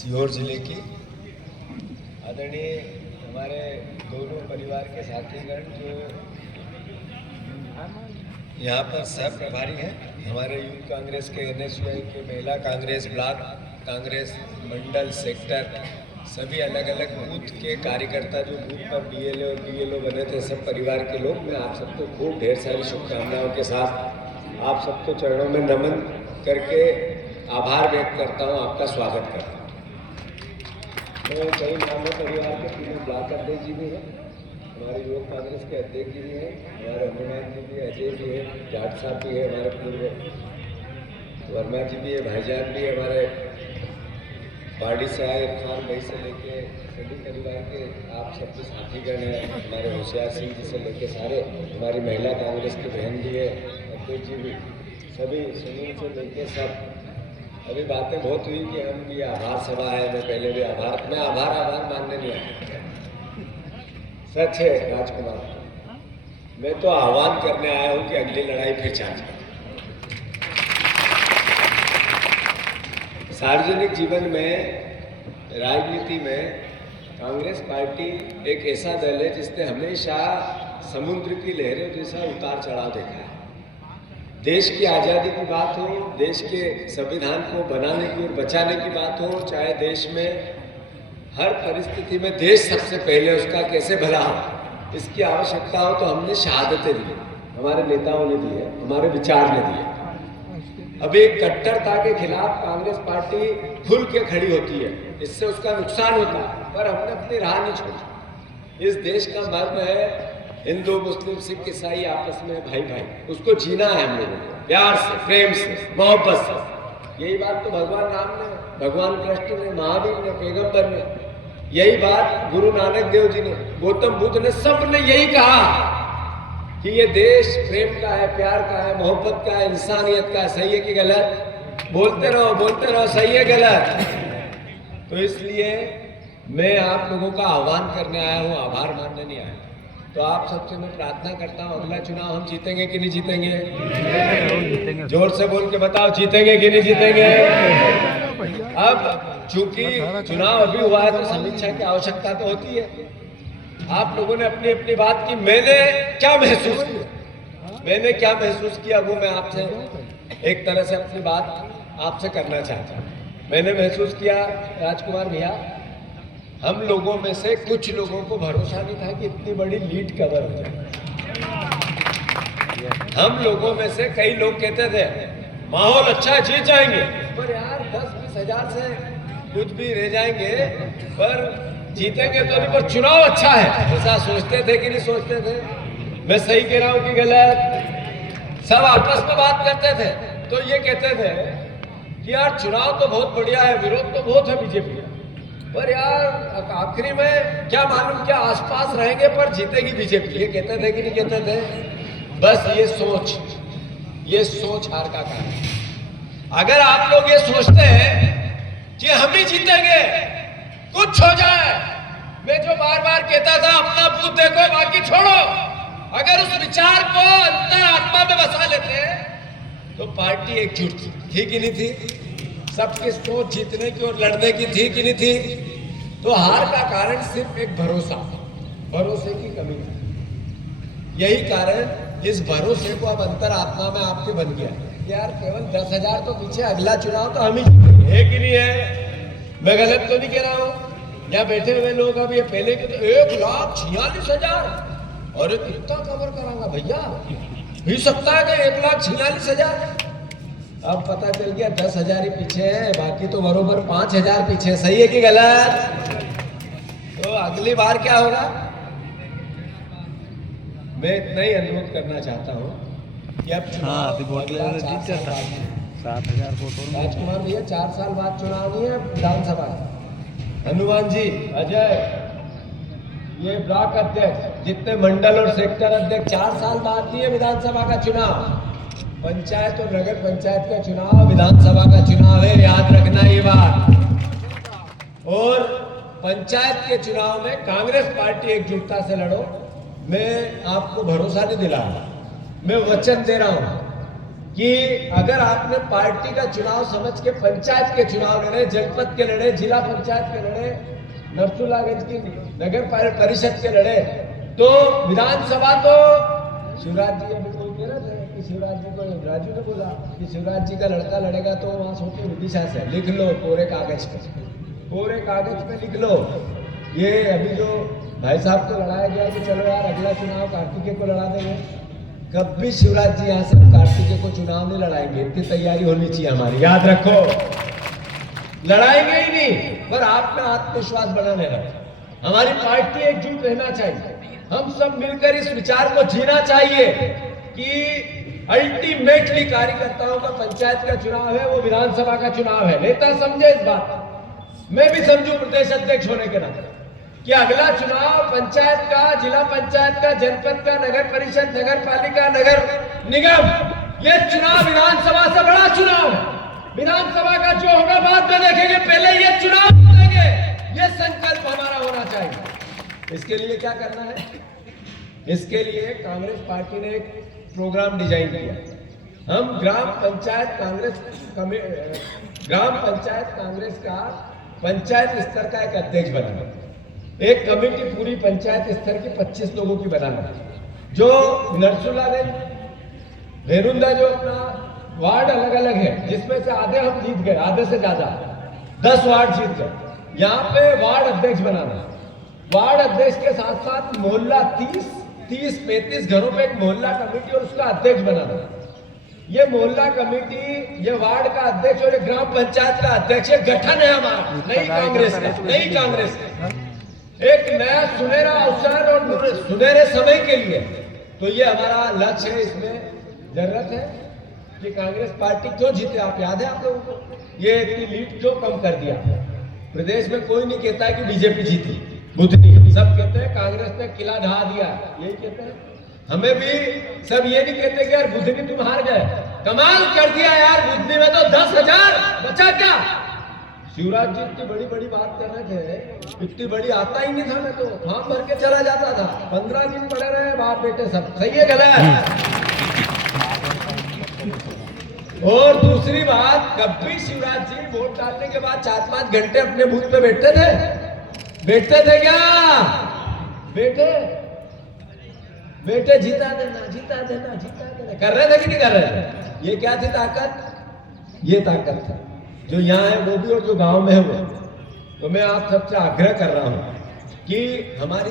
सीहोर जिले की आदरणीय हमारे दोनों परिवार के साथीगण जो यहाँ पर सह प्रभारी हैं, हमारे यूथ कांग्रेस के NSUI के महिला कांग्रेस ब्लॉक कांग्रेस मंडल सेक्टर सभी अलग अलग बूथ के कार्यकर्ता जो बूथ पर BLA और BLO बने थे, सब परिवार के लोग, मैं आप सबको खूब ढेर सारी शुभकामनाओं के साथ आप सबको चरणों में नमन करके आभार व्यक्त करता हूँ, आपका स्वागत करता हूँ। तो कई नामों परिवार के तीनों ब्लॉक अध्यक्ष जी भी हैं, हमारे युवक कांग्रेस के अध्यक्ष जी भी हैं, हमारे हनुमान जी भी, अजय जी है, जाट साहब भी है, हमारे पूर्व वर्मा जी भी है, भाईजान भी है, हमारे पार्टी साहब इरफान भाई से लेके सभी परिवार के आप सबके साथीगण हैं, हमारे होशियार सिंह जी से लेके सारे, हमारी महिला कांग्रेस की बहन भी है, अध्यक्ष जी भी, सभी सुनील से लेके सब। अभी बातें बहुत हुई कि हम ये आभार सभा है, मैं पहले भी मैं आभार मानने नहीं आया। सच है राजकुमार, मैं तो आह्वान करने आया हूं कि अगली लड़ाई फिर चालू। सार्वजनिक जीवन में, राजनीति में कांग्रेस पार्टी एक ऐसा दल है जिसने हमेशा समुद्र की लहरों जैसा उतार चढ़ाव देखा है। देश की आज़ादी की बात हो, देश के संविधान को बनाने की और बचाने की बात हो, चाहे देश में हर परिस्थिति में देश सबसे पहले उसका कैसे भला हो, इसकी आवश्यकता हो तो हमने शहादतें दी, हमारे नेताओं ने दी है, हमारे विचार ने दिए। अभी कट्टरता के खिलाफ कांग्रेस पार्टी खुल के खड़ी होती है, इससे उसका नुकसान होता है, पर हमने अपनी राह नहीं छोड़ी। इस देश का मर्म है हिंदू मुस्लिम सिख ईसाई आपस में भाई भाई, उसको जीना है हम लोगों को प्यार से, प्रेम से, मोहब्बत से। यही बात तो भगवान राम ने, भगवान कृष्ण ने, महावीर ने, पैगंबर ने, यही बात गुरु नानक देव जी ने, गौतम बुद्ध ने, सब ने यही कहा कि ये देश प्रेम का है, प्यार का है, मोहब्बत का है, इंसानियत का है। सही है कि गलत? बोलते रहो, सही है गलत? तो इसलिए मैं आप लोगों का आह्वान करने आया हूँ, आभार मानने नहीं आया। तो आप सबसे मैं प्रार्थना करता हूँ, अगला चुनाव हम जीतेंगे कि नहीं जीतेंगे? जोर से बोल के बताओ, जीतेंगे कि नहीं जीतेंगे? अब चूंकि चुनाव अभी हुआ है तो समीक्षा की आवश्यकता तो होती है। आप लोगों ने अपनी अपनी बात की, मैंने क्या महसूस किया वो मैं आपसे एक तरह से अपनी बात आपसे करना चाहता हूँ। मैंने महसूस किया राजकुमार भैया, हम लोगों में से कुछ लोगों को भरोसा नहीं था कि इतनी बड़ी लीड कवर हो जाए। हम लोगों में से कई लोग कहते थे माहौल अच्छा है, जीत जाएंगे, पर यार 10-20 हजार से कुछ भी रह जाएंगे, पर जीतेंगे तो नहीं, पर चुनाव अच्छा है, ऐसा सोचते थे कि नहीं सोचते थे? मैं सही कह रहा हूं कि गलत? सब आपस में बात करते थे तो ये कहते थे कि यार चुनाव तो बहुत बढ़िया है, विरोध तो बहुत है बीजेपी, पर यार आखिरी में क्या मालूम क्या आसपास रहेंगे पर जीतेगी बीजेपी। ये कहते थे कि नहीं कहते थे? बस ये सोच हार का कारण है। अगर आप लोग ये सोचते हैं कि हम ही जीतेंगे, कुछ हो जाए, मैं जो बार बार कहता था अपना बूथ देखो बाकी छोड़ो, अगर उस विचार को अंतर आत्मा में बसा लेते तो पार्टी एकजुट थी कि नहीं थी? सबकी सोच जीतने की और लड़ने की थी कि नहीं थी? तो हार का कारण सिर्फ एक भरोसे की कमी थी। यही कारण इस भरोसे को अब अंतर आत्मा में आपके बन गया कि यार केवल 10,000 तो पीछे, अगला चुनाव तो हम ही जीतेंगे, है कि नहीं है? मैं गलत तो नहीं कह रहा हूँ? यहाँ बैठे हुए लोग अब ये पहले के तो 1,46,000, और कितना कवर कराऊंगा भैया, हो सकता है कि 1,46,000। अब पता चल गया 10,000 ही पीछे है, बाकी तो बरोबर 5,000 पीछे। सही है कि गलत? तो अगली बार क्या होगा? मैं इतना ही अनुरोध करना चाहता हूँ कि अब 7,000 वोट। राजकुमार भैया 4 साल बाद चुनाव नहीं है विधानसभा। हनुमान जी, अजय, ये ब्लॉक अध्यक्ष, जितने मंडल और सेक्टर अध्यक्ष, 4 साल बाद नहीं है विधानसभा का चुनाव। पंचायत और नगर पंचायत का चुनाव विधानसभा का चुनाव है, याद रखना ये बात। और पंचायत के चुनाव में कांग्रेस पार्टी एकजुटता से लड़ो। मैं आपको भरोसा नहीं दिला रहा, मैं वचन दे रहा हूं कि अगर आपने पार्टी का चुनाव समझ के पंचायत के चुनाव लड़े, जनपद के लड़े, जिला पंचायत के लड़े, नरसुल्लागंज की नगर परिषद के लड़े, तो विधानसभा तो शिवराज जी अभी कोई कह रहे थे कि शिवराज जी को राजू ने बोला कि शिवराज जी का लड़का लड़ेगा तो वहां सोचे विदिशा से लिख लो कोरे कागज पे लिख लो। ये अभी जो भाई साहब को लड़ाया गया कि चलो यार अगला चुनाव कार्तिकेय को लड़ा देंगे, कभी शिवराज जी यहाँ से कार्तिकेय को चुनाव नहीं लड़ाएंगे। इतनी तैयारी होनी चाहिए हमारी, याद रखो, लड़ाएंगे ही नहीं, पर आप में आत्मविश्वास बनाने रखो। हमारी पार्टी एकजुट रहना चाहिए, हम सब मिलकर इस विचार को जीना चाहिए कि अल्टीमेटली कार्यकर्ताओं का पंचायत का चुनाव है, वो विधानसभा का चुनाव है। नेता समझे इस बात, मैं भी समझू प्रदेश अध्यक्ष होने के नाते कि अगला चुनाव पंचायत का, जिला पंचायत का, जनपद का, नगर परिषद, नगर पालिका, नगर निगम, ये चुनाव विधानसभा से बड़ा चुनाव है। विधानसभा का जो होगा बाद में देखेंगे, पहले ये चुनाव करेंगे। ये संकल्प हमारा होना चाहिए। इसके लिए क्या करना है? इसके लिए कांग्रेस पार्टी ने एक प्रोग्राम डिजाइन किया। हम ग्राम पंचायत कांग्रेस का पंचायत स्तर का एक अध्यक्ष बनाना, एक कमेटी पूरी पंचायत स्तर की 25 लोगों की बनाना, जो नरसुल्लागंज भेरुंदा जो अपना वार्ड अलग अलग है, जिसमें से आधे हम जीत गए, आधे से ज्यादा 10 वार्ड जीत गए। यहाँ पे वार्ड अध्यक्ष बनाना, वार्ड अध्यक्ष के साथ साथ मोहल्ला 30-35 घरों पे एक मोहल्ला कमेटी और उसका अध्यक्ष बनाना। ये मोहल्ला कमेटी, ये वार्ड का अध्यक्ष और ये ग्राम पंचायत का अध्यक्ष, ये गठन है हमारा, नई कांग्रेस का एक नया सुनहरा अवसर और सुनहरे समय के लिए। तो ये हमारा लक्ष्य है। इसमें जरूरत है कि कांग्रेस पार्टी क्यों जीते, आप याद है आप लोगों को? ये इतनी लीड क्यों कम कर दिया? प्रदेश में कोई नहीं कहता है कि बीजेपी जीती, बुधनी, सब कहते हैं कांग्रेस ने किला ढहा दिया, यही कहते हैं। हमें भी सब ये नहीं कहते कि यार बुधनी तुम हार गए, कमाल कर दिया यार, बुधनी में तो 10,000 बचा क्या? शिवराज जी इतनी बड़ी बड़ी बात कर रहे थे, इतनी बड़ी आता ही नहीं था, मैं तो फॉर्म भर के चला जाता था, 15 दिन पड़े रहे बाप बेटे सब। सही है गलत? और दूसरी बात, कभी शिवराज जी वोट डालने के बाद 4-5 घंटे अपने बूथ पे बैठते थे क्या? बेटे जीता देना कर रहे थे कि नहीं कर रहे थे? ये क्या थी ताकत? ये ताकत था जो यहाँ है वो भी और जो गांव में है वो। तो मैं आप सबसे आग्रह कर रहा हूं कि हमारी